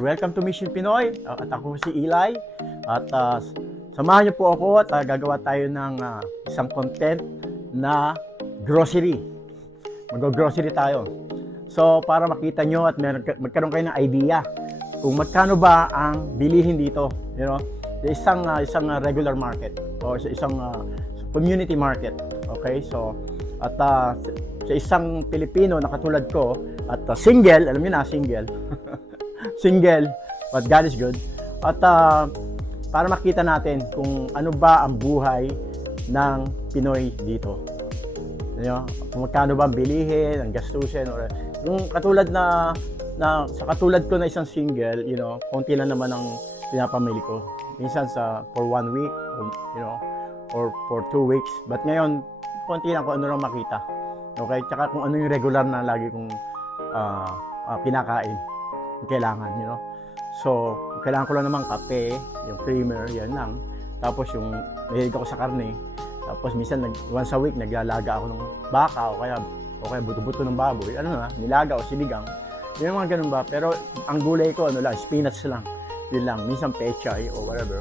welcome to Mission Pinoy. At ako si Eli. At samahan niyo po ako at gagawa tayo ng isang content na grocery. Mag-grocery tayo. So, para makita nyo at magkaroon kayo ng idea kung magkano ba ang bilihin dito. You know, isang regular market o isang community market. Okay? So, at sa isang Pilipino na katulad ko at single, alam niyo na, single. Single, but God is good. At para makita natin kung ano ba ang buhay ng Pinoy dito. You know, kung magkano ba ang bilihin, ang gastusin, or yung katulad na sa katulad ko na isang single, you know, konti lang naman ang pinapamili ko. Minsan for 1 week, you know, or for 2 weeks. But ngayon, konti lang kung ano lang makita. Okay? Tsaka kung ano yung regular na lagi kong kinakain. Yung kailangan, you know. So, kailangan ko lang naman kape, yung creamer, yan lang. Tapos yung mahilig ako sa karne. Tapos minsan once a week naglalaga ako ng baka o kaya buto-buto ng baboy. Ano na, nilaga o sinigang. Yung mga ganun ba. Pero ang gulay ko, ano lang, spinach lang. Yun lang. Minsan pechay o whatever.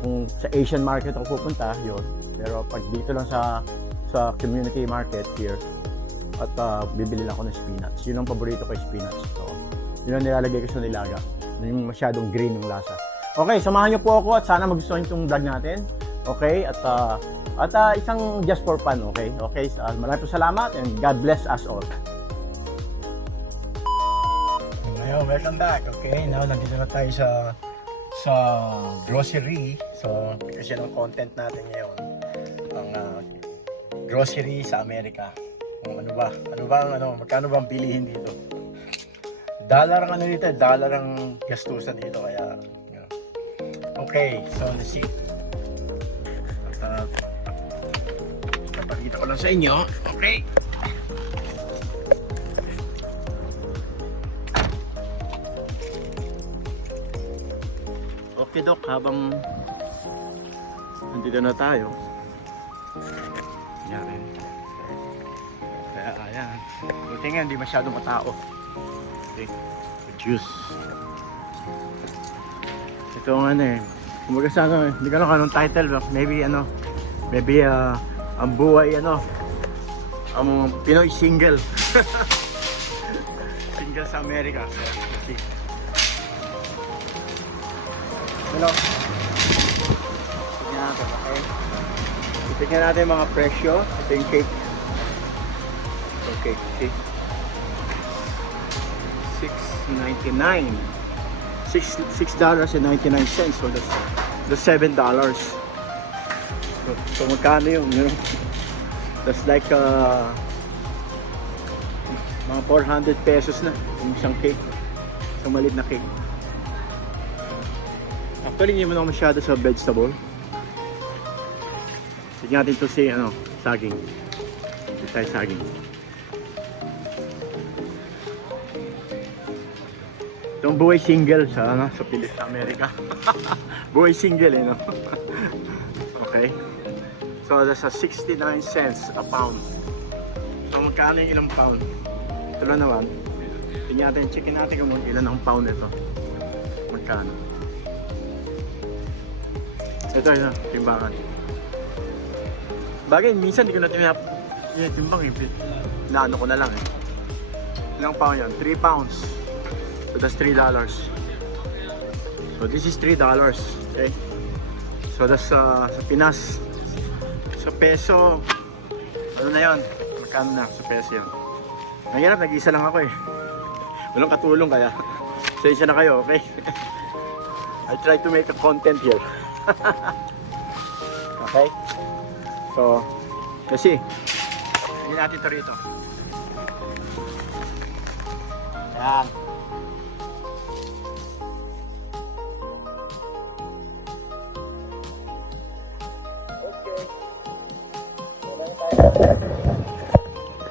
Kung sa Asian market ako pupunta, yun. Pero pag dito lang sa community market here, at bibili lang ako ng spinach. Yun ang paborito ko, spinach. So, yun ang nilalagay ko sa nilaga. Yung masyadong green yung lasa. Okay, samahan niyo po ako at sana magustuhan itong vlog natin. Okay, at isang just for fun, okay? Okay, maraming po salamat and God bless us all. Ngayon, welcome back. Okay, now nandito na tayo sa grocery. So, kasi ang content natin ngayon, ang grocery sa Amerika. Magkano ba ang bilihin dito? Dollar ang dito, dollar ang gastusan dito, kaya you know. Okay, so let's see. Papakita ko lang sa inyo. Okay. Okay, Dok, habang nandito na tayo. Yan. Kaya ayan. Buti nga hindi masyadong matao. Okay. Juice. Ito ang ano eh. Kumbaga sa ano, hindi ko alam anong title. Maybe ang buhay ang Pinoy single. Single sa Amerika. Hello. Tignan natin, okay? Tignan natin mga presyo. Ito yung cake. Okay, see? $6.99. $6.99. So that's $7. So magkano yung, you know? That's like mga 400 pesos na yung isang cake. Isang maliit na cake. Actually, hindi mo na masyado sa vegetable. Tignan natin ito si saging. Ito tayo saging. Itong buhay single sa Amerika. Buhay single no? Okay. So that's 69 cents a pound. So magkano yung ilang pound? Ito lang naman. Tingnan natin, checkin natin kung ilan ang pound ito. Magkano? Ito yun, timbangan. Bagay, minsan hindi ko na tinitimbang eh. Naano ko na lang eh. Ilang pound yan? 3 pounds. So that's $3. So this is $3. Okay? So that's sa Pinas. Sa peso, ano na yun? Magkano na sa peso yan? Nangyarap, nag-isa lang ako eh. Walang katulong kaya. Sensya na kayo, okay? I try to make a content here. Okay? So, kasi, hindi natin ito rito. Ayan.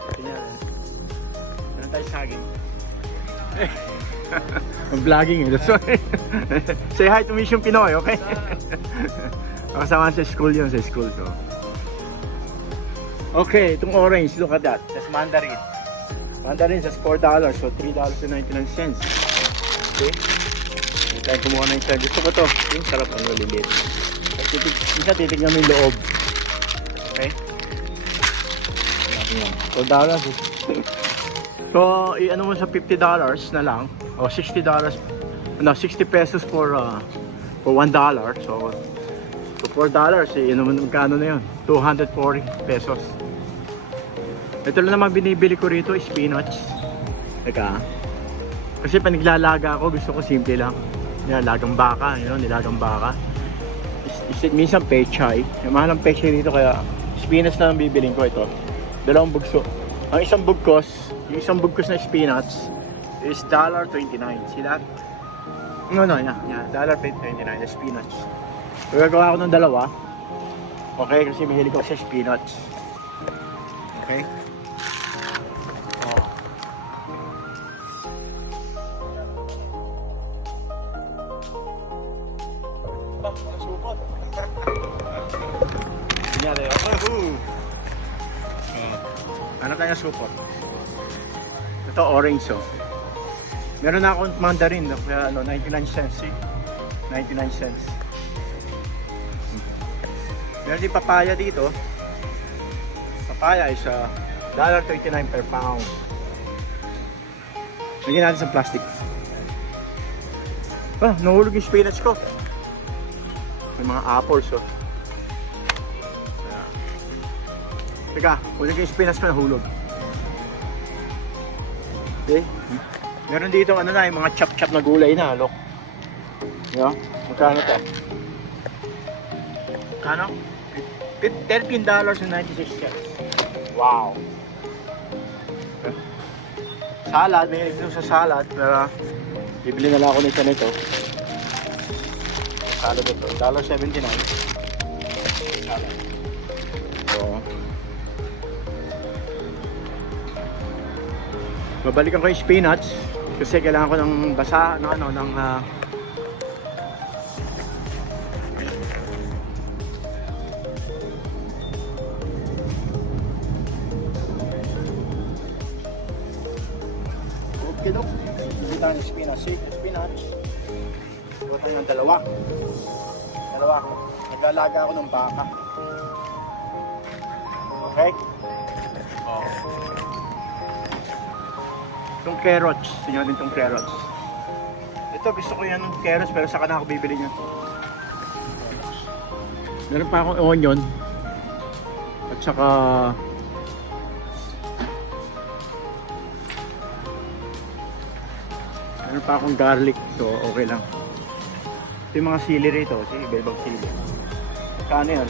Okay. Meron tayo saging. I'm vlogging eh, that's why. Say hi to Mission Pinoy, okay? Kasama sa school yun, sa school ko. Okay, itong orange, look at that. That's mandarin. Mandarin is $4, so $3.99. Okay? Hindi tayo kumuha ng isa. Gusto ko to. Yung sarap ang maliliit. Isa titignan mo yung loob. Okay? $12. So, i-ano mo sa $50 na lang. O $60. No, 60 pesos for $1. So $4, yun naman magkano na yun? 240 pesos. Ito lang naman binibili ko rito, spinach. Teka. Kasi pag naglalaga ako, gusto ko simple lang. Nilagang baka, nilagang baka. Minsan pechay. Mahal ang pechay dito kaya spinach na lang bibiling ko ito. Dalawang bugso. Ang isang bugkos na spinach is $1.29. See that? No, yeah. $1.29 na spinach. So, gagawa ako ng dalawa. Okay, kasi mahilig ako sa spinach. Okay? Oh. Nasupot. Kunyari, ano tayo nasupot? Ito, orange, oh. Meron na akong mandarin, kaya 99 cents, 99 cents. Meron din papaya dito. Papaya is $1.29 per pound. Lagyan natin sa plastic. Nahulog yung spinach ko. May mga apples, oh. Teka, hulog yung spinach ko, nahulog. Okay. Meron dito yung mga chop-chop na gulay na, look. Yeah, magkano ito? Magkano? $13.96. Wow. Salad, may ito sa salad, pero bibili na lang ako nito nito. Salad ito, $1.79. Salad. So, babalikan ko yung spinach kasi kailangan ko ng basa ng okay, look. Bili tayo ng spinach. Buka tayo ng dalawa. Naglalaga ako ng baka. Okay? Oh. Itong carrots, tingnan natin itong carrots. Ito, gusto ko yan ng carrots pero saka na ako bibili niyan. Meron pa akong onion at saka meron pa akong garlic, so okay lang. Ito yung mga sili rito, iba-ibang sili. Kano yan?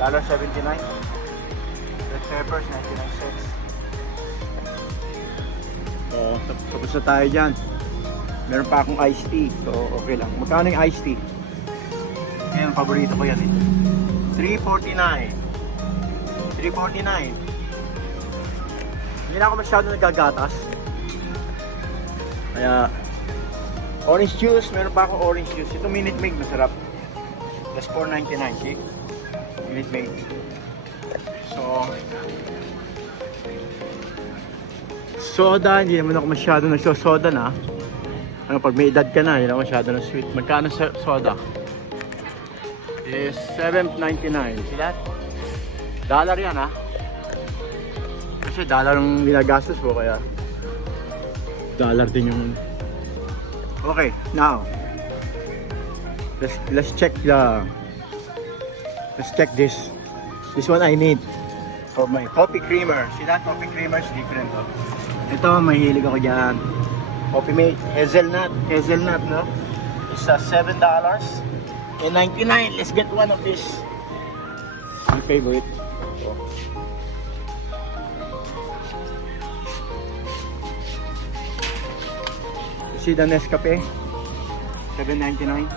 $1.79. Red peppers, 99 cents. So, tapos na tayo dyan. Meron pa akong iced tea. So, okay lang. Magkano yung iced tea? Ngayon, paborito ko yan eh. $3.49. Hindi na ako masyado nagagatas. Kaya, orange juice. Meron pa akong orange juice. Ito Minute Maid, masarap. That's $4.99. See? Minute Maid. So, soda, hindi naman ako masyado nagsosoda na. Pag may edad ka na, hindi naman masyado na sweet. Magkano sa soda? Is $7.99. See that? Dollar yan, ha? Kasi dollar ang ginagastos ko, kaya dollar din yung... Okay, now let's check this. This one I need for my coffee creamer. See that? Coffee creamer is different, oh. Ito, mahilig ako dyan. Coffee Mate, hazelnut, no? It's $7.99. Let's get one of this. My favorite. Oh. You see the Nescafe? $7.99.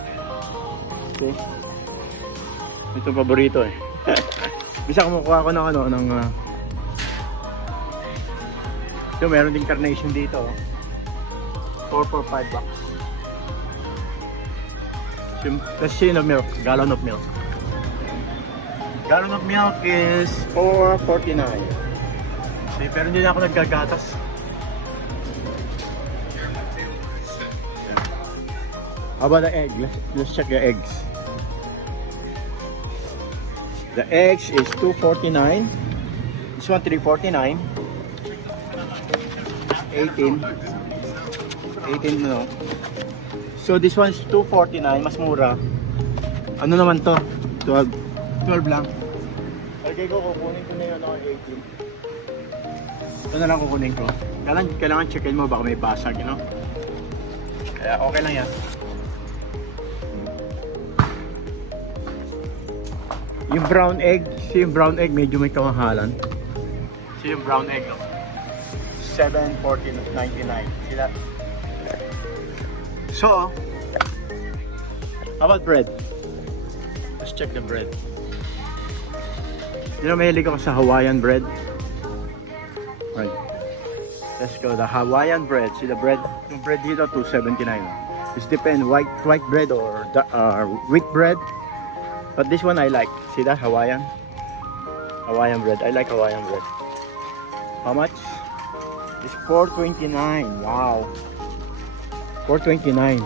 Okay. Ito paborito eh. Bisa kumukuha ko ng so, meron din carnation dito. 4 for $5. Let's see the milk. Gallon of milk. Gallon of milk is $4.49. Okay, pero hindi na ako naggagatas. How about the egg? Let's check the eggs. The eggs is $2.49. This one $3.49. 18 no. So this one is $2.49, mas mura. Ano naman to? 12 lang. Okay ko, kukunin ko na yun ako 18. Ito na lang kukunin ko. Kailangan checkin mo baka may basag, you know? Kaya okay lang yan. Yung brown egg, yung brown egg medyo may kamahalan. Yung brown egg, no? $7.99 sila. So, how about bread? Let's check the bread. You know, mahilig ako sa Hawaiian bread. Right. Let's go, the Hawaiian bread. See the bread? Yung bread dito, $2.79. It depends, white bread or wheat bread. But this one I like. See that? Hawaiian bread. I like Hawaiian bread. How much? It's $4.29. Wow. $4.29.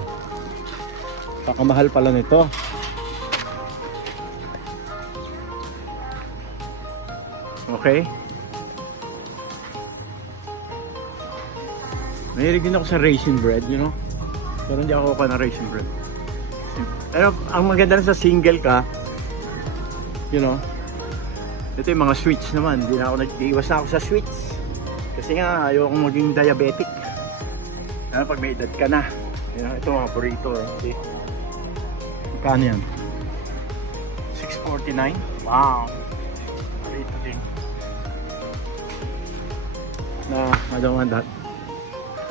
Pakamahal pala nito. Okay. Mahilig din ako sa raisin bread, you know. Pero hindi ako ng raisin bread. Pero ang maganda sa single ka, you know, ito yung mga sweets naman. Hindi na ako nag-iwas na ako sa sweets. Kasi nga, ayoko maging diabetic. Ano pag may edad ka na. You know, ito mga burrito. Okay. Magkano yan? $6.49. Wow. Burrito din. No, I don't want that.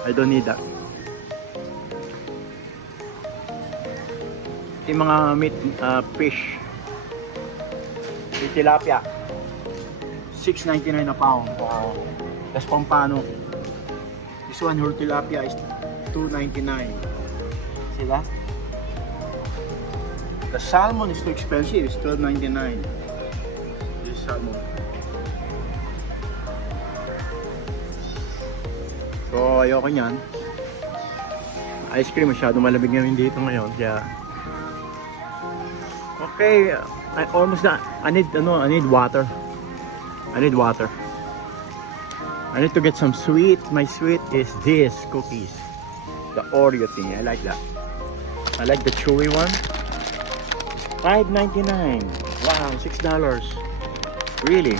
I don't need that. Yung mga meat, fish. Yung tilapia. $6.99 a pound. Wow. That's pampano. This one, whole tilapia is $2.99. See that? The salmon is too expensive. It's $12.99. This salmon. So, ayoko nyan. Ice cream, masyado malamig ngayon dito ngayon. Kaya, okay, I almost done. I need water. I need water. I need to get some sweet. My sweet is this cookies. The Oreo thing. I like that. I like the chewy one. $5.99. Wow, $6. Really?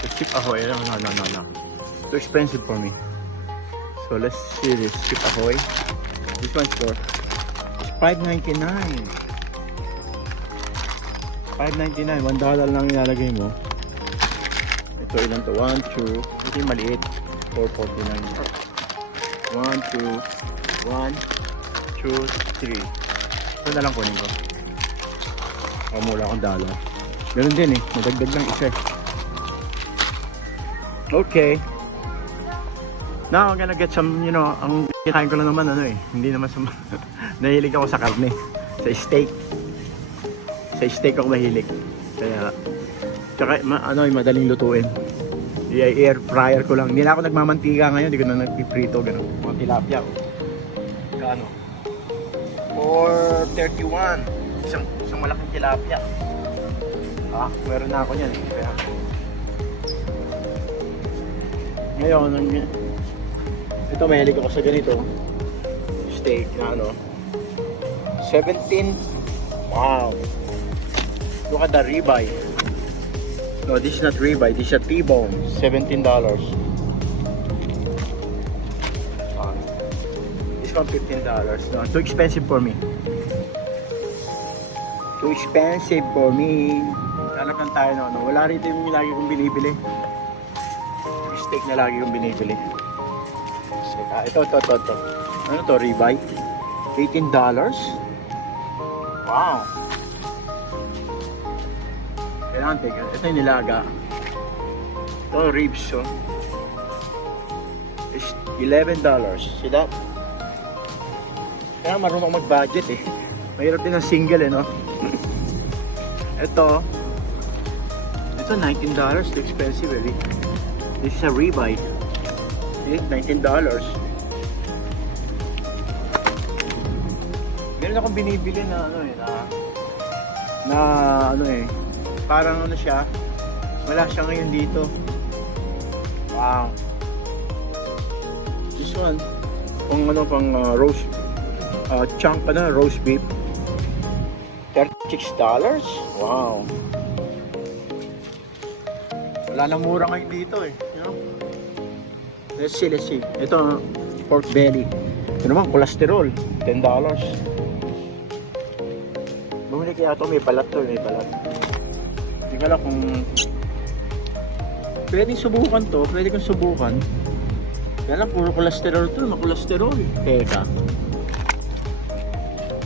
The chip ahoy. No. Too expensive for me. So let's see this chip ahoy. This one's for $5.99. $5.99. $1 lang ilalagay mo. Ito ilan to? 1, 2. Ito yung maliit. $4.49. 1, 2, 3. Ito na lang kunin ko. Mula akong dollar. Meron din eh. Madagdag lang isa. Okay. Now I'm gonna get some, you know, ang kinain ko lang naman hindi naman sa nahilig ako sa karne, sa steak. Sa steak ako mahilig. Kaya madaling lutuin. I-air fryer ko lang. Hindi na ako nagmamantika ngayon, hindi ko na nagpiprito ganun. Mga tilapia ko. Kano? $4.31. Isang malaking tilapia. Meron na ako niyan eh. Kaya ngayon, ito mahilig ako sa ganito steak na 17. Wow, look at the ribeye. No, this is not ribeye, this is a T-bone. $17. This one $15. No, too expensive for me. Too expensive for me. Hanap lang tayo wala rito yung lagi kong binibili. Steak na lagi kong binibili. Ito. Ano to? Ribeye? $18? Wow. Kailangan teka. Ito yung nilaga. Ito ribs. It's $11. See that? Kaya marunong mag-budget eh. Mahirap din ang single no? Ito $19. Too expensive eh. This is a ribeye. $19. Meron akong binibili na na ano eh, parang ano siya, wala siya ngayon dito. Wow. This one, pang roast, chunk roast beef. $36. Wow. Wala nang mura ngayon dito eh. You know? Let's see. Ito, pork belly. Ito naman, cholesterol. $10. Bumili kaya ito, may balat to, may balat. Hindi ko alam kung pwedeng subukan to, pwede kong subukan. Kaya lang, puro cholesterol to, makolesterol. Teka.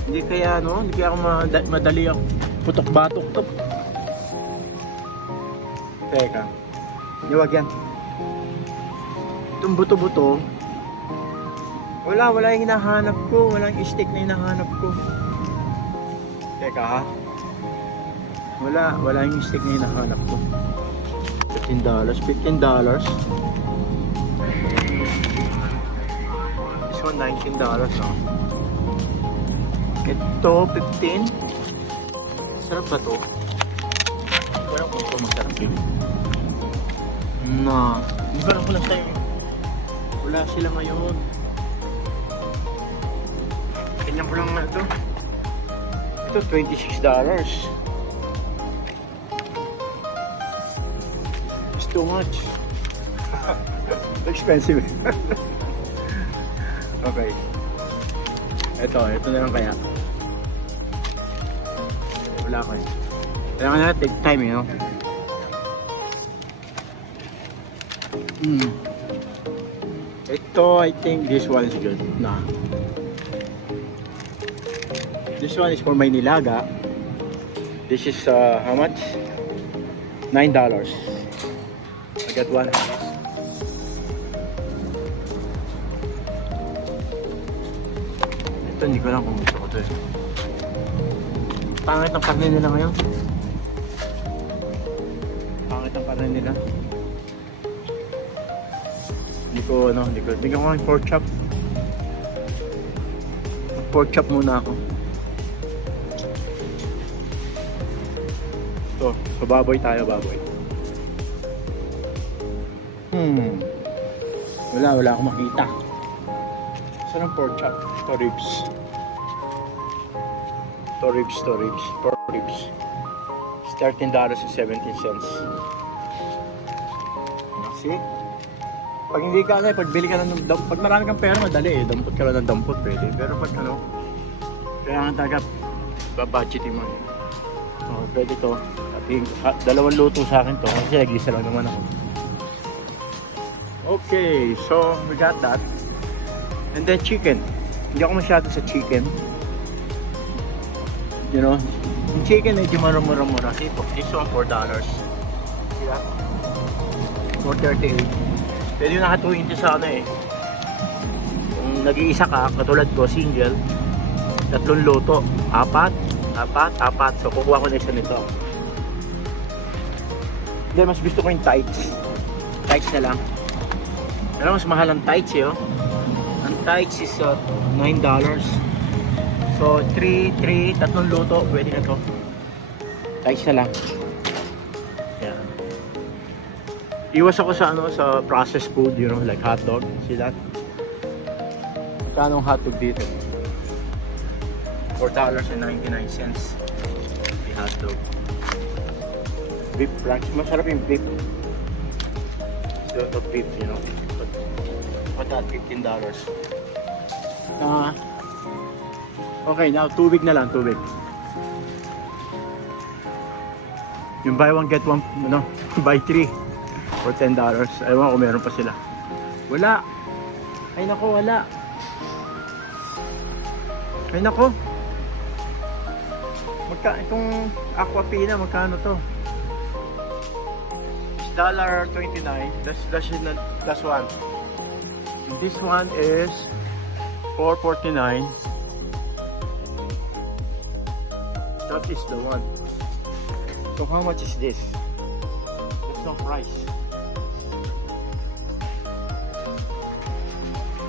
Hindi kaya ako madali ako putok-batok to. Teka. Huwag yan. Itong buto-buto, wala yung hinahanap ko. Walang steak na hinahanap ko. Teka ha. Wala yung steak na hinahanap ko. $15. This one $19 no? Ito 15. Sarap ba to? Wala ko ito masarap yun. Hindi ko lang pala sa'yo. Wala sila ngayon. Tingnan ko lang na ito. Ito $26. It's too much. Expensive. Okay. Ito na lang kaya. Wala ko eh. Kailangan na take time, you know. Ito, I think this one is good. Nah. This one is for my nilaga. This is how much? $9. I got one. Ito, hindi ko lang kung gusto ko ito eh. Pangit ang karne nila ngayon. Pangit ang karne nila. Hindi ko ng pork chop. Pork chop muna ako. Ito, so baboy tayo, baboy. Wala akong makita. Saan ang pork chop? Ito ribs. Pork ribs. It's $13.17. See? Pag hindi ka pagbili ka ng pag marami kang pera, madali eh. Dampot ka lang ng dampot, pwede. Pero pag kailangan talaga babudgetin mo. Pwede to. Dalawang luto sa akin to kasi nag-isa lang naman ako. Okay, so we got that. And then chicken. Hindi ako masyado sa chicken. You know, yung chicken medyo mura-mura. This one $4. See that? $4.38. Pwede yung naka-20 sa eh. Kung nag-iisa ka, katulad ko, single, 3 luto. 4. So kukuha ko na isa nito. Then mas gusto ko yung tights. Tights na lang. Pero mas mahal ang tights eh. Ang tights is $9. So 3 luto, pwede na to. Tights na lang. Yan. Iwas ako sa sa processed food, you know, like hot dog. See that? Kano ang hot dog dito? $4.99 the hot dog. Beef ranch, masarap yung beef. So the beef, you know. But that $15. Okay, now tubig na lang, tubig. Yung buy one get one, buy 3 for $10. Ewan ko meron pa sila. Wala. Ay nako, wala. Ay nako. Itong Aquafina, magkano to? $1.29. That's one. This one is $4.49. That is the one. So how much is this? There's no price.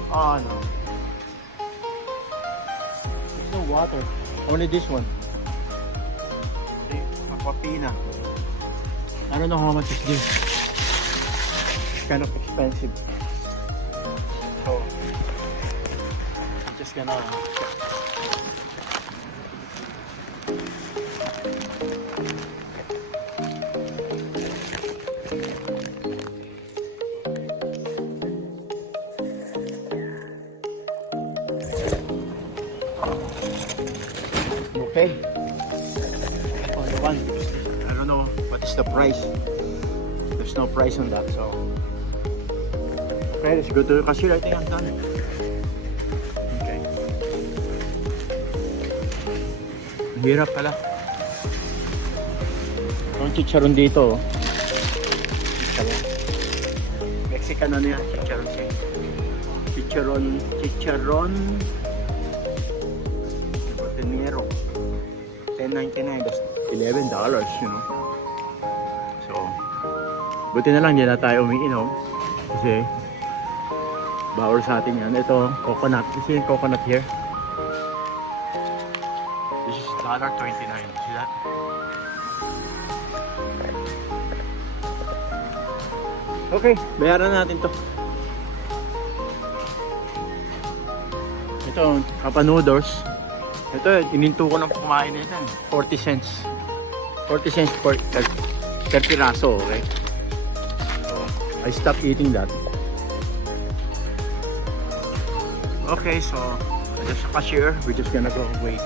Oh no. no water. Only this one. See, Aquafina. I don't know how much is this. It's kind of expensive. So, I'm just gonna okay. Only one. I don't know what is the price. There's no price on that, so okay, let's go to the cashier. I think I'm done. Okay. Ang hirap pala. Ang chicharon dito. Chicharon. Mexican ano yan? Chicharon siya. Chicharon. Dinero. $10.99. That's $11, you know. So, buti na lang hindi na tayo umiinom. Kasi, bawal sa atin yan. Ito, coconut. You see yung coconut here? This is $1.29. See that? Okay, bayaran natin to. Ito, Papa Noodles. Ito, ininto ko lang kumain nito. 40 cents. 40 cents per piraso, okay? So, I stopped eating that. Okay, so, just a cashier. We're just gonna go wait.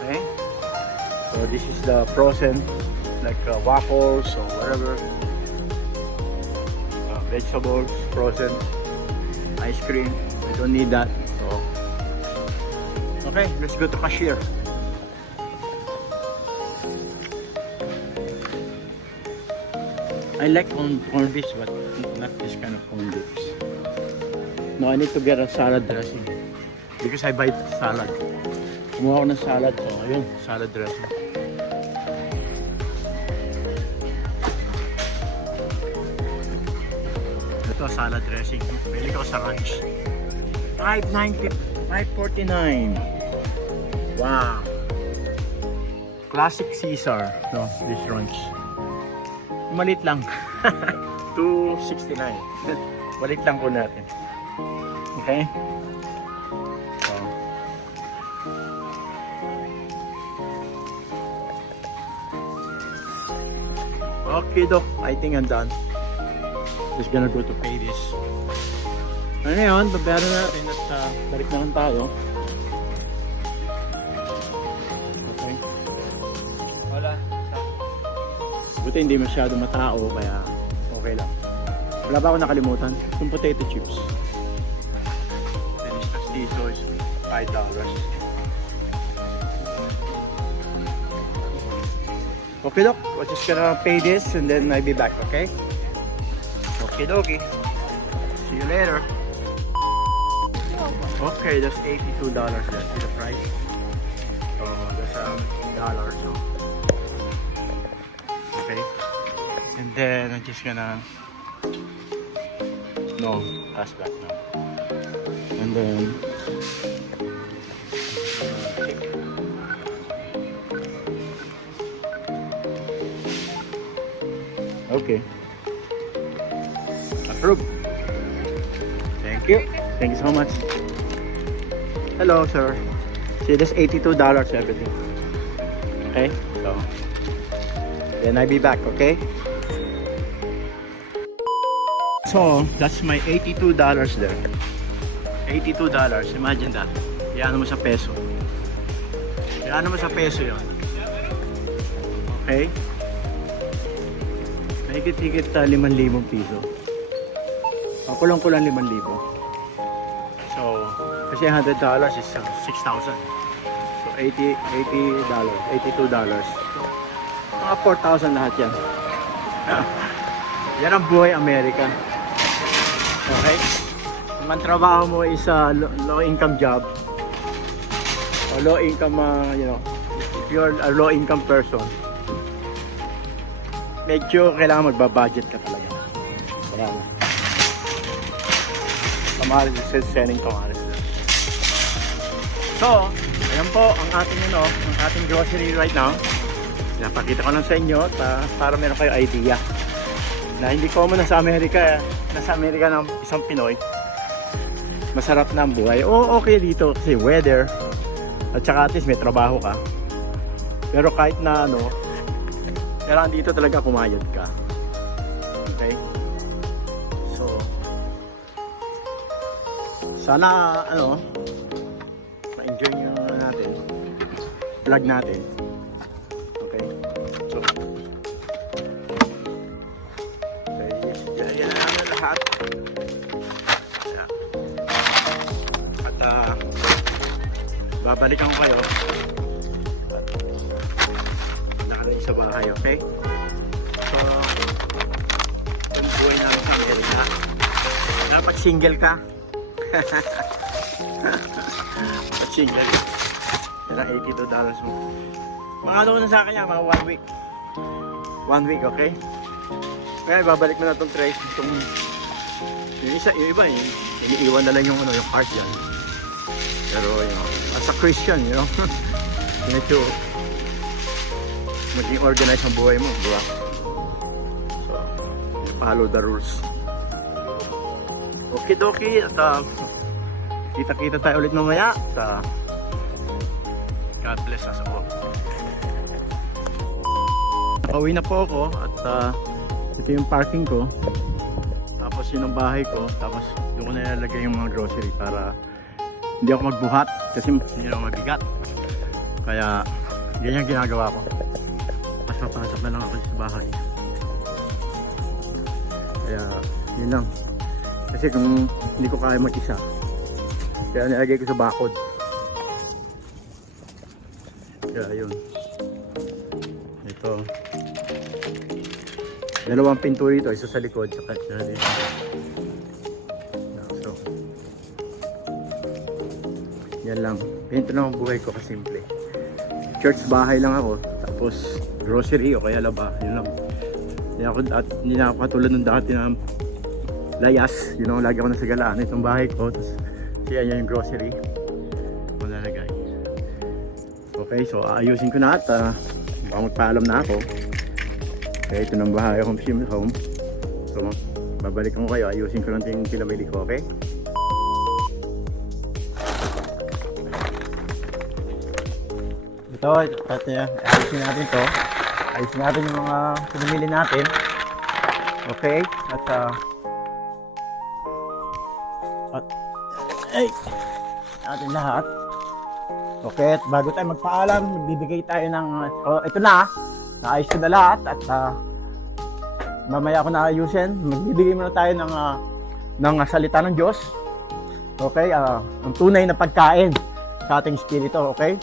Okay? So, this is the frozen, like waffles or whatever. Vegetables, frozen, ice cream. We don't need that. Okay, let's go to cashier. I like corn beef, but not this kind of corn beef. No, I need to get a salad dressing because I buy salad. Kumuha ako ng salad, so ayun, salad dressing. Ito, salad dressing. Pili ko sa ranch. $5.49. Wow. Classic Caesar. No, this ranch. Malit lang. $2.69. Malit lang po natin. Okay? So. Okay, Doc. I think I'm done. Just gonna go to pay this. Ano yun? Babayaran natin at balik naman tayo. Okay. Wala. Buti hindi masyado matao, kaya okay lang. Wala ba ako nakalimutan? Yung potato chips. Finish Tostizo is $5. Okay, Doc. We're just gonna pay this and then I'll be back, okay? Okay, dokie. See you later. Okay, that's $82. That's the price. So that's $1. So okay, and then I'm just gonna pass back now. And then okay, approved. Thank you. Thank you so much. Hello, sir. See, that's $82 everything. Okay, so then I'll be back, okay? So, that's my $82 there. $82, imagine that. Iyan mo sa peso. Iyan mo sa peso yun. Okay? Mahigit-higit 5,000 piso. Kulang-kulang 5,000. So, kasi $100 is 6,000. So, $82. Mga 4,000 lahat yan. Yan ang buhay Amerika. Okay? Kung ang trabaho mo is low income job o low income, if you're a low income person, medyo kailangan magbabudget ka talaga. Kaya na. Kamaris is selling kamaris. So, ayan po ang ating ang ating grocery right now. Napakita ko lang sa inyo para meron kayo idea na hindi common na sa Amerika, nasa Amerika ng isang Pinoy. Masarap na ang buhay. O okay dito kasi weather at saka at least may trabaho ka. Pero kahit na kailangan dito talaga kumayod ka. Okay? So, sana ma-enjoy nyo natin vlog natin. Okay? So, yan na namin lahat. At babalikan ko kayo nakaling sa bahay. Okay? So, yung buhay namin sa Amerika, dapat single ka. Dapat single ka. Kailang $82 mo. Mga na sa akin yan, mga 1 week. 1 week, okay? Kaya babalik mo na itong trace. Yung iba, iniiwan na lang yung cart yan. Pero, as a Christian, you need to maging organized ang buhay mo, diba? So, follow the rules. Okay, dokie. At kita-kita tayo ulit mamaya. God bless us all. Nakauwi na po ako at ito yung parking ko. Tapos yun ang bahay ko. Tapos doon ko na ilalagay yung mga grocery para hindi ako magbuhat kasi hindi ako mabigat. Kaya ganyan ginagawa ko. Pasok na lang ako sa bahay. Kaya yun lang. Kasi kung hindi ko kaya mag-isa, kaya nilagay ko sa bakod. Kaya yun. Ito. Dalawang pinto rito, isa sa likod, saka isa dito. So, yan lang. Pinto lang ang buhay ko kasimple. Church bahay lang ako, tapos grocery o kaya laba, yun lang. Hindi na ako katulad ng dati na layas, lagi ako nasa galaan. Itong bahay ko, tapos siya yung grocery malalagay. Okay, so ayusin ko na at baka magpaalam na ako. Okay, ito ng bahay, home sweet home. So babalikan ko kayo, ayusin ko lang yung kilabili ko, okay? Ito, ayusin natin to. Ayusin natin yung mga pinamili natin. Okay, at natin lahat. Okay, at bago tayo magpaalam, magbibigay tayo ng ito na, naayos ko na lahat at mamaya ako naayusin. Magbibigay muna tayo ng salita ng Diyos. Okay, ang tunay na pagkain sa ating espiritu, okay?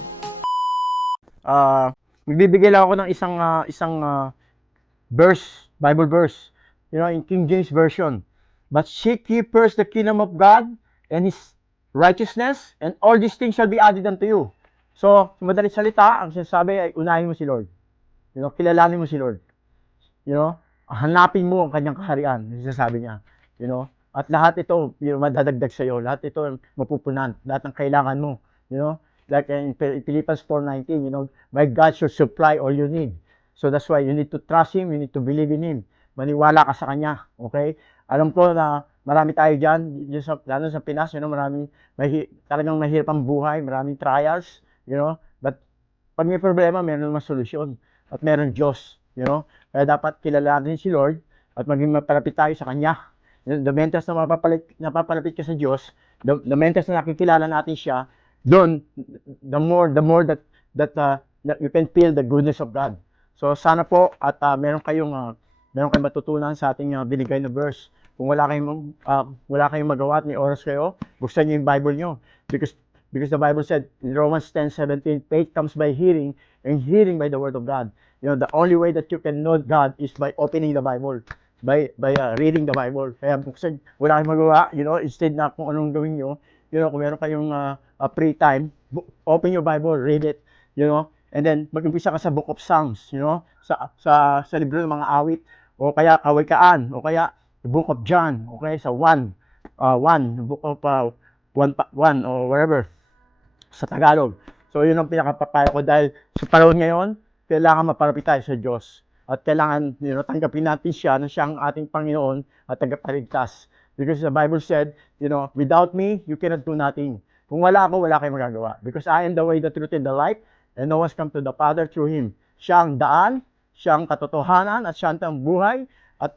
Magbibigay lang ako ng isang verse, Bible verse, in King James Version. But seek ye first the kingdom of God and His righteousness, and all these things shall be added unto you. So, sa madaling salita, ang sinasabi ay unahin mo si Lord. Kilalanin mo si Lord. Hanapin mo ang kanyang kaharian, sinasabi niya. At lahat ito, madadagdag sa iyo. Lahat ito mapupunan. Lahat ng kailangan mo. Like in Philippians 4:19, my God shall supply all you need. So that's why you need to trust Him, you need to believe in Him. Maniwala ka sa Kanya, okay? Alam ko na marami tayo dyan, lalo sa Pinas, talagang mahirap ang buhay, maraming trials, but pag may problema, meron naman solusyon, at meron Diyos, kaya dapat kilalanin si Lord, at maging mapalapit tayo sa Kanya. The mentas na mapapalapit ka sa Diyos, the mentas na nakikilala natin siya, doon, the more that you can feel the goodness of God. So sana po at meron kayong matutunan sa ating binigay na verse. Kung wala kayong magawa at may oras kayo, buksan niyo yung Bible niyo. Because the Bible said in Romans 10:17, faith comes by hearing, and hearing by the word of God. The only way that you can know God is by opening the Bible, by reading the Bible. Kaya buksan, wala kayong magawa, instead na kung anong gawin niyo, kung meron kayong free time, open your Bible, read it, and then mag-umpisa ka sa Book of Psalms, sa libro ng mga awit, o kaya Kawikaan, o kaya the Book of John, okay, sa 1, Book of 1 or wherever. sa Tagalog. So, yun ang pinakapapayo ko dahil sa panahon ngayon, kailangan maparapit tayo sa Diyos. At kailangan, tanggapin natin siya na siyang ating Panginoon at tagapagligtas. Because the Bible said, without me, you cannot do nothing. Kung wala ako, wala kayong magagawa. Because I am the way, the truth, and the life, and no one's come to the Father through Him. Siya ang daan, siya ang katotohanan, at siya ang buhay, at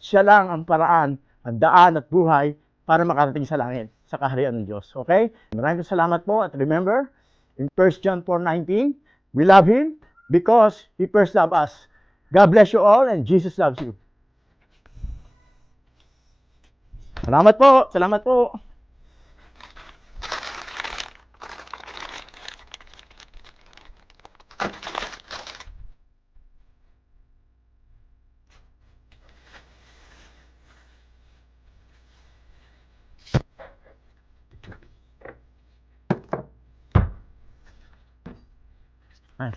siya lang ang paraan, ang daan at buhay para makarating sa langit, sa kaharian ng Diyos. Okay? Maraming salamat po, at remember, in 1 John 4:19, we love Him because He first loved us. God bless you all, and Jesus loves you. Salamat po! Salamat po! Ay.